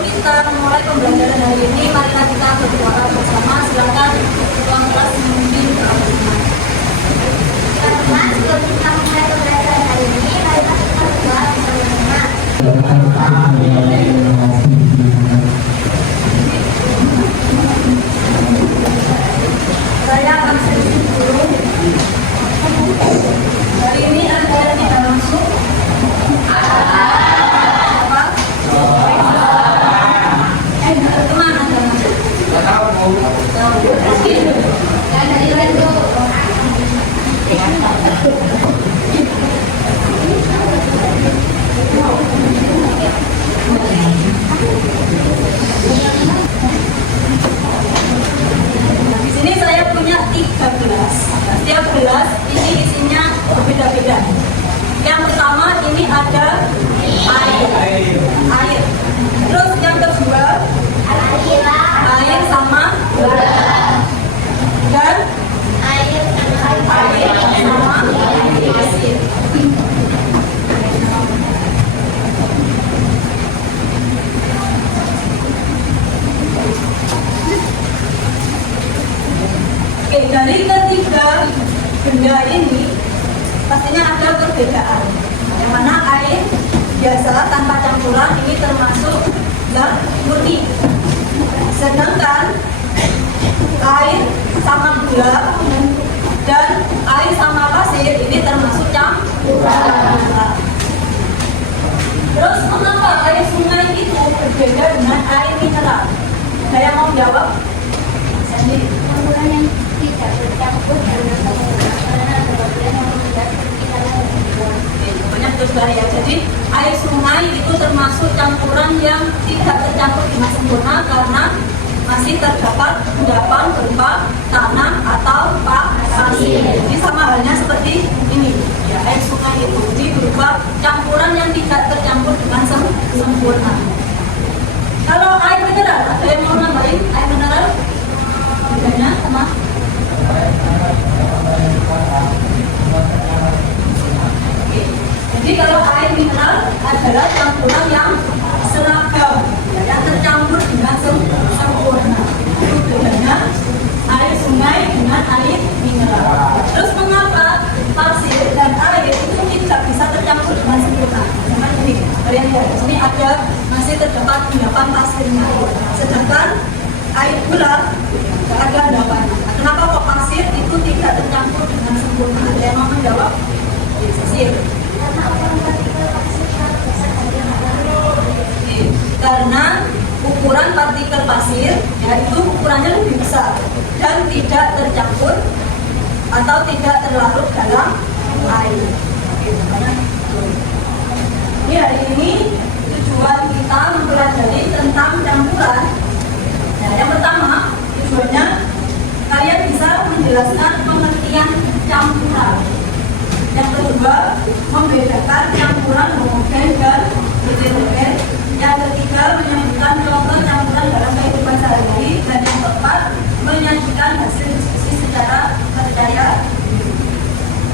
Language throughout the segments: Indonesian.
kita memulai pembelajaran hari ini, marilah kita berdoa bersama. Silakan tuan kelas memimpin doa bersama. Teman-teman, sebelum kita memulai pembelajaran hari ini, marilah kita berdoa bersama. Saya akan sedikit dulu. Hari ini ada yang tidak masuk. Apa? Teman ada masuk. Dan dari itu, Di sini saya punya 3 gelas. Setiap gelas ini isinya berbeda-beda. Yang pertama ini ada air. Terus yang kedua air sama dan air sama pasir. Oke, dari ketiga benda ini pastinya ada perbedaan. Yang mana air biasa tanpa campuran ini termasuk zat murni. Sedangkan air sama gula dan air sama pasir ini termasuk campuran. Terus mengapa air sungai itu berbeda dengan air mineral? Saya mau jawab. Sendiri. campuran yang tidak bercampur dengan karena kemudian yang tidak Banyak terus ya. Jadi air sungai itu termasuk campuran yang tidak tercampur dengan sempurna karena masih terdapat endapan berupa tanah atau pasir. Jadi sama halnya seperti ini. Ya, air sungai itu jadi berupa campuran yang tidak tercampur dengan sempurna. Kalau air mineral, ada yang mau nambahin air mineral? Bedanya sama? Oke. Jadi kalau air mineral adalah campuran yang seragam, yang tercampur dengan sempurna. Itu bedanya air sungai dengan air mineral. Terus mengapa pasir dan air itu tidak bisa tercampur dengan sempurna? Karena ini, kalian lihat di sini ada masih terdapat endapan pasirnya. Sedangkan air gula tidak ada endapannya. Kenapa kok pasir itu tidak tercampur dengan sempurna? Ada yang mau menjawab? Pasir. Karena ukuran partikel pasir yaitu ukurannya lebih besar dan tidak tercampur atau tidak terlarut dalam air. Ini hari ini tujuan kita mempelajari tentang campuran. Nah, yang pertama tujuannya kalian bisa menjelaskan pengertian campuran. Yang kedua, membedakan campuran homogen dan heterogen. Yang ketiga, menyebutkan contoh campuran dalam kehidupan sehari-hari. Dan yang keempat, menyajikan hasil diskusi secara percaya.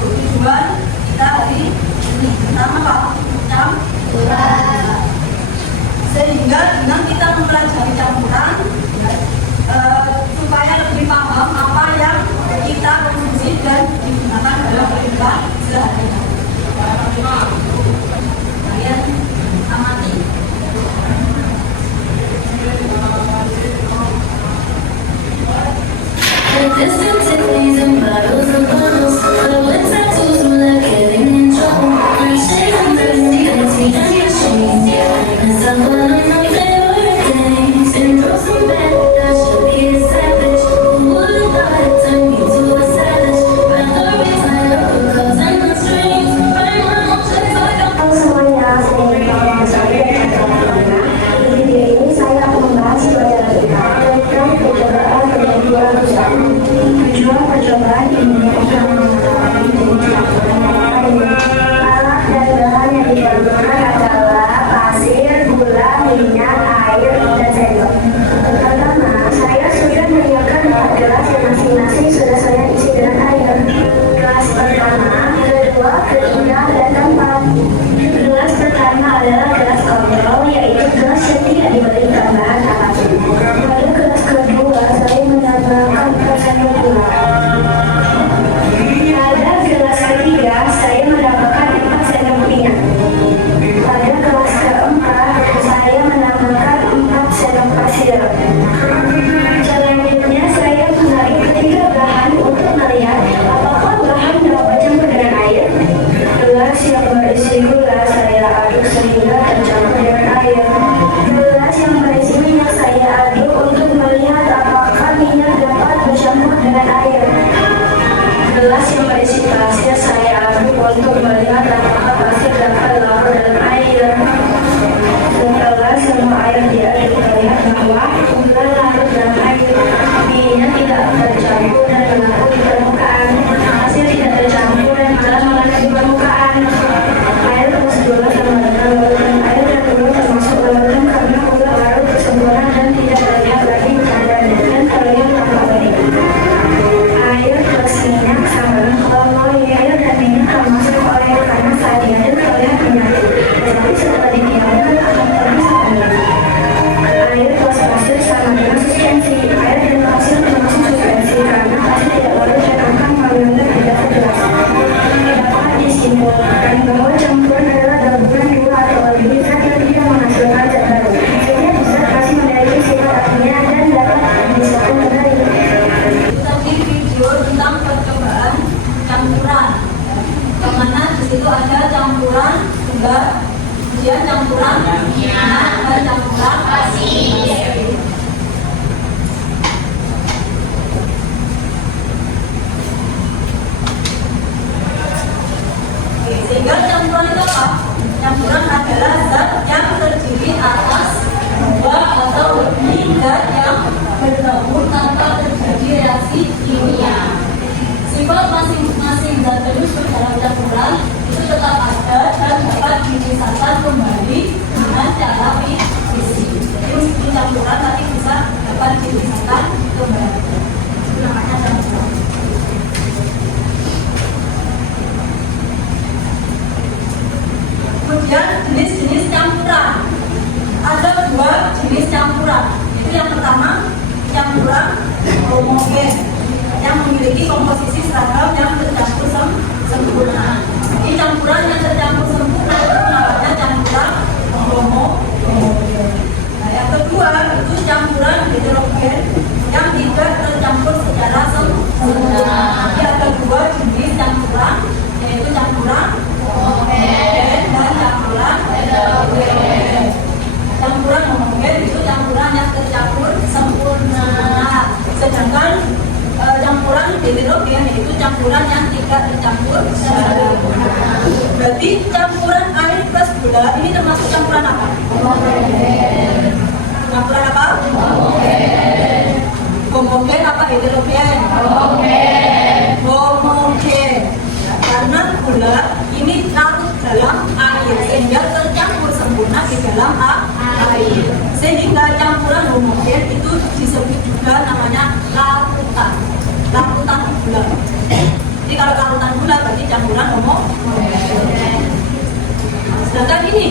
Tujuan kita hari ini pertama apa? Campuran. Sehingga dengan kita mempelajari campuran, supaya lebih paham apa yang kita konsumsi dan digunakan dalam kehidupan sehari-hari. Kalian amati. The distant cities and bottles and bottles, the lips and tools were like getting in trouble. I'm shaking thirsty, empty and machines, yeah. And someone on my favorite days, and throw some bad, I should be a savage. Who would've thought it turned me to a savage? But the reason I love because I dia terlihat bahwa kumpulan larut dalam air ininya tidak tercampur dan berlaku di permukaan. Hasil tidak tercampur dan malah mengandung di permukaan. Air terus berubah sama dengan larutan air dan telur termasuk larutan karena ulah larut sempurna dan tidak terlihat lagi keadaannya dan terlihat tanpa baik. Air plus minyak sama dengan air dan minyak termasuk oleh karena saat diaduk terlihat minyak, tetapi setelah didiamkan akan terlihat air. Air plus pasir sama dengan suspensi. Air dan pasir termasuk suspensi karena pasir tidak larut dan akan meleleh tidak jelas. Dapat disimpulkan bahwa campuran adalah gabungan dua atau lebih zat yang tidak menghasilkan zat baru, sehingga zat masih memiliki sifat aslinya dan dapat disebut kembali. Tadi video tentang percobaan campuran, kemana di situ ada campuran gula, kemudian campuran minyak dan campuran pasir. Sehingga campuran itu apa? Campuran adalah zat yang terdiri atas dua atau lebih zat yang bergabung tanpa terjadi reaksi kimia. Sifat masing-masing zat penyusun dalam campuran itu tetap ada dan dapat dipisahkan kembali dengan cara fisik. Jadi meskipun campuran tapi bisa dapat dipisahkan kembali. Itu namanya campuran. Kemudian jenis-jenis campuran, ada dua jenis campuran. Itu yang pertama campuran homogen yang memiliki komposisi seragam yang tercampur sempurna. Jadi campuran yang tercampur sempurna itu namanya campuran homogen. Nah, yang kedua itu campuran heterogen yang tidak tercampur secara sempurna. Jadi ada dua jenis campuran, yaitu campuran homogen dan campuran heterogen. Campuran homogen itu campuran yang tercampur sempurna, sedangkan campuran heterogen yaitu campuran yang tidak tercampur sempurna. Berarti campuran air plus gula ini termasuk campuran apa? Homogen. Campuran apa? Homogen. Homogen apa heterogen? Homogen. Karena gula ini larut dalam air sehingga tercampur sempurna di dalam air, sehingga campuran homogen itu disebut juga namanya larutan gula. Jadi kalau larutan gula berarti campuran homogen. Sedangkan ini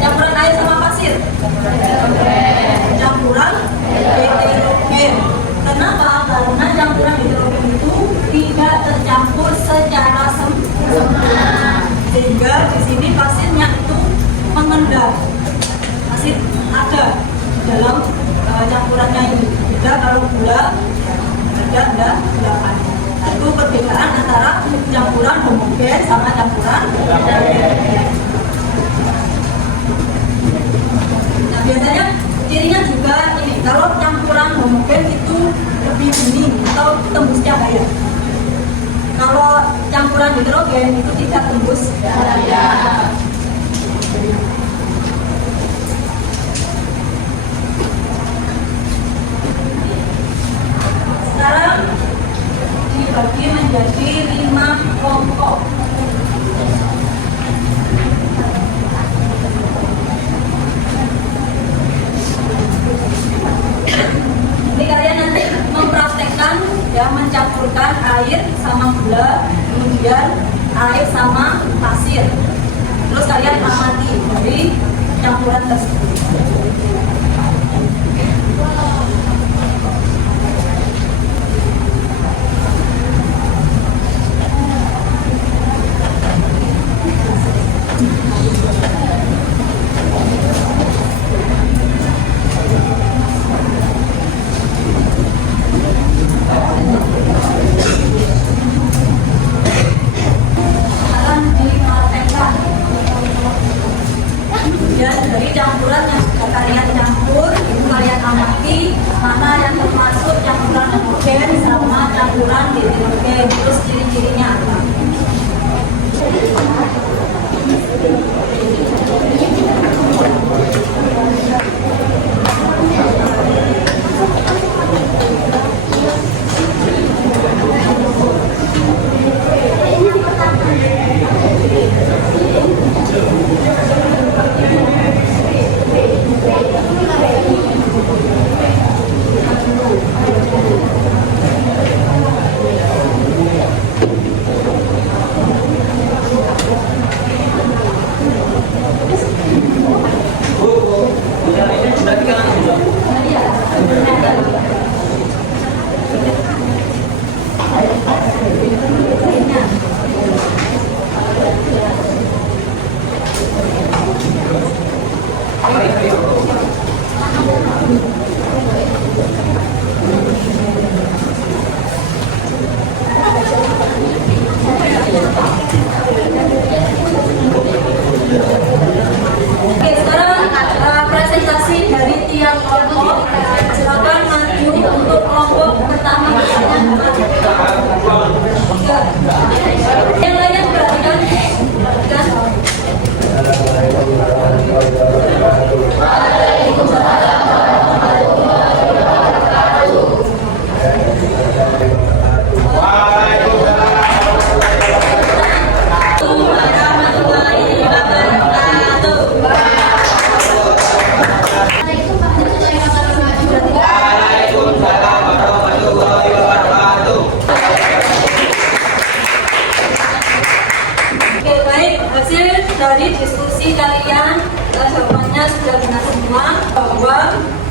campuran air sama pasir, campuran heterogen. Kenapa? Karena campuran heterogen itu tidak tercampur secara sempurna, sehingga di sini pasirnya itu mengendap. Pasir ada dalam campurannya ini. Beda kalau gula ada gula. Itu perbedaan antara campuran homogen sama campuran heterogen. Nah, biasanya cirinya juga ini, kalau campuran homogen itu lebih bening atau tembus cahaya. Kalau campuran heterogen itu tidak tembus cahaya. Sekarang dibagi menjadi 5 kelompok. Ini kalian nanti mempraktekkan ya, mencampurkan air sama gula, kemudian air sama pasir. Terus kalian amati dari campuran tersebut. Akan dipraktekkan. Ya, dari campuran yang sudah kalian campur, itu kalian amati mana yang termasuk campuran homogen sama campuran heterogen, terus ciri-cirinya apa. Oke, sekarang presentasi dari tiap kelompok. Silakan maju untuk kelompok pertama. Yang lainnya perhatikan. Oke, baik, hasil dari diskusi kalian jawabannya sudah benar semua, bahwa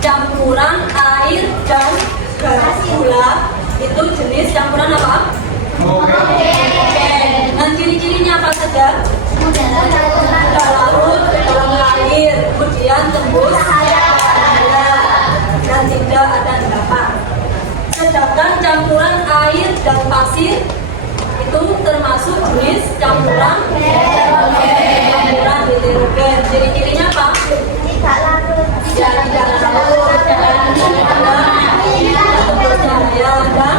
campuran air dan gula itu jenis campuran apa? Oke. Dan ciri-cirinya apa saja? Mudah larut dalam air, kemudian tembus dan tidak ada endapan. Sedangkan campuran air dan pasir itu termasuk jenis campuran heterogen. Ciri-cirinya apa? Tidak larut. Ya, tidak larut bercahaya dan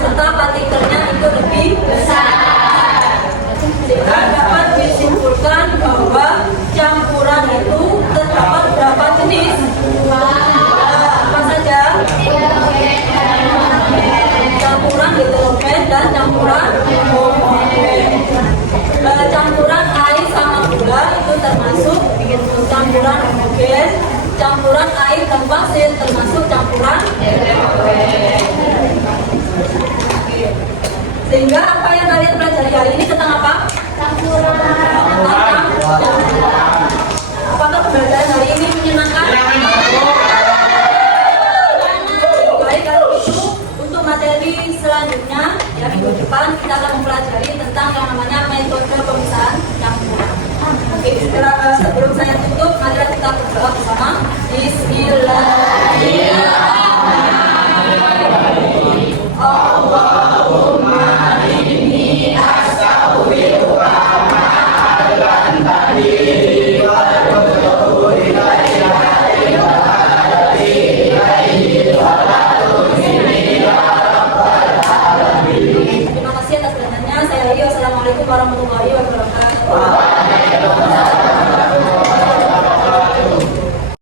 serta partikelnya itu lebih besar. Sehingga dapat disimpulkan bahwa campuran itu terdapat berapa jenis? Apa saja? Campuran heterogen dan campuran homogen. Campuran air sama gula itu termasuk campuran homogen. Campuran air dan pasir termasuk campuran heterogen. Sehingga apa yang kalian pelajari hari ini tentang apa? Campuran. Apakah pembelajaran hari ini menyenangkan? Baik, kalau itu untuk materi selanjutnya ya minggu depan kita akan mempelajari tentang yang namanya metode pemisahan campuran. Oke, sebelum saya tutup, mari kita berdoa bersama. Bismillah.